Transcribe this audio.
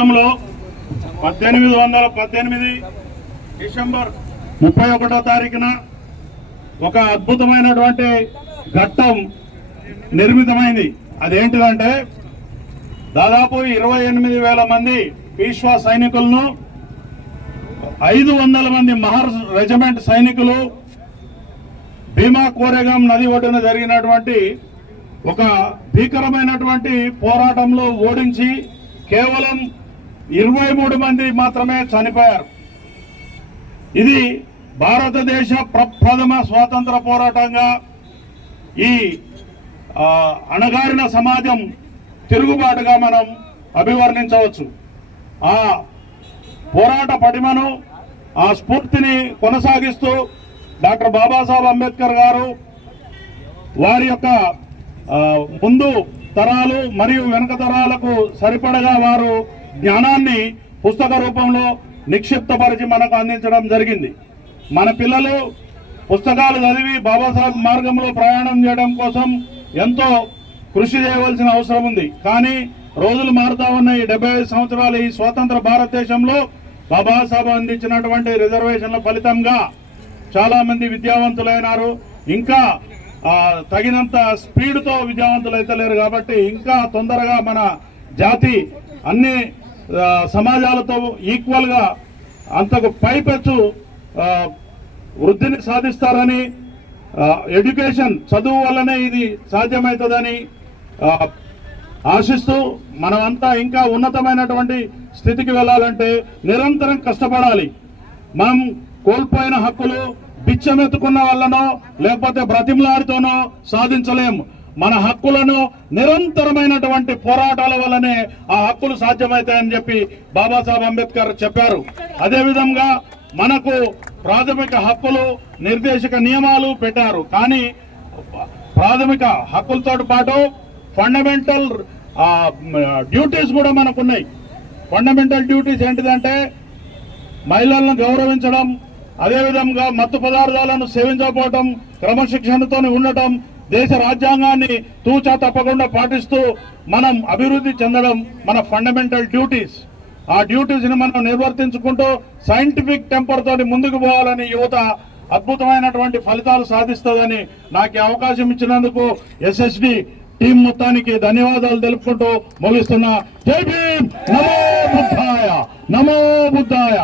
ప్రపంచంలో పద్దెనిమిది వందల పద్దెనిమిది డిసెంబర్ ముప్పై ఒకటో తారీఖున ఒక అద్భుతమైనటువంటి ఘట్టం నిర్మితమైంది. అదేంటిదంటే దాదాపు ఇరవై ఎనిమిది వేల మంది పీష్వా సైనికులను ఐదు వందల మంది మహర్ రెజిమెంట్ సైనికులు భీమా కోరేగాం నది ఒడ్డున జరిగినటువంటి ఒక భీకరమైనటువంటి పోరాటంలో ఓడించి కేవలం ఇరవై మూడు మంది మాత్రమే చనిపోయారు. ఇది భారతదేశ ప్రప్రథమ స్వాతంత్ర పోరాటంగా ఈ అణగారిన సమాజం తిరుగుబాటుగా మనం అభివర్ణించవచ్చు. ఆ పోరాట పటిమను ఆ స్ఫూర్తిని కొనసాగిస్తూ డాక్టర్ బాబాసాహెబ్ అంబేద్కర్ గారు వారి యొక్క ముందు తరాలు మరియు వెనుక తరాలకు సరిపడగా వారు జ్ఞానాన్ని పుస్తక రూపంలో నిక్షిప్తపరిచి మనకు అందించడం జరిగింది. మన పిల్లలు పుస్తకాలు చదివి బాబాసాహెబ్ మార్గంలో ప్రయాణం చేయడం కోసం ఎంతో కృషి చేయవలసిన అవసరం ఉంది. కానీ రోజులు మారుతా ఉన్నాయి. డెబ్బై ఐదు సంవత్సరాల ఈ స్వతంత్ర భారతదేశంలో బాబాసాహెబ్ అందించినటువంటి రిజర్వేషన్ల ఫలితంగా చాలామంది విద్యావంతులైనారు. ఇంకా తగినంత స్పీడ్తో విద్యావంతులు అయితే లేరు కాబట్టి ఇంకా తొందరగా మన జాతి అన్ని సమాజాలతో ఈక్వల్గా అంతకు పైపెచ్చు వృద్ధిని సాధిస్తారని ఎడ్యుకేషన్ చదువు వల్లనే ఇది సాధ్యమవుతుందని ఆశిస్తూ మనమంతా ఇంకా ఉన్నతమైనటువంటి స్థితికి వెళ్ళాలంటే నిరంతరం కష్టపడాలి. మనం కోల్పోయిన హక్కులు బిచ్చమెత్తుకున్న వల్లనో లేకపోతే బ్రతిమలాడితోనో సాధించలేము. మన హక్కులను నిరంతరమైనటువంటి పోరాటాల వల్లనే ఆ హక్కులు సాధ్యమవుతాయని చెప్పి బాబాసాహెబ్ అంబేద్కర్ చెప్పారు. అదేవిధంగా మనకు ప్రాథమిక హక్కులు నిర్దేశక నియమాలు పెట్టారు. కానీ ప్రాథమిక హక్కులతో పాటు ఫండమెంటల్ డ్యూటీస్ కూడా మనకున్నాయి. ఫండమెంటల్ డ్యూటీస్ ఏంటిదంటే మహిళలను గౌరవించడం అదేవిధంగా మత్తు పదార్థాలను సేవించకపోవటం క్రమశిక్షణతో ఉండటం దేశ రాజ్యాంగాన్ని తూచా తప్పకుండా పాటిస్తూ మనం అభివృద్ధి చెందడం మన ఫండమెంటల్ డ్యూటీస్ ఆ డ్యూటీస్ని మనం నిర్వర్తించుకుంటూ సైంటిఫిక్ టెంపర్ ముందుకు పోవాలని యువత అద్భుతమైనటువంటి ఫలితాలు సాధిస్తుందని నాకు అవకాశం ఇచ్చినందుకు ఎస్ఎస్డి టీం మొత్తానికి ధన్యవాదాలు తెలుపుకుంటూ ముగిస్తున్నా. జై భీమ్! నమో బుద్ధాయ! నమో బుద్ధాయ!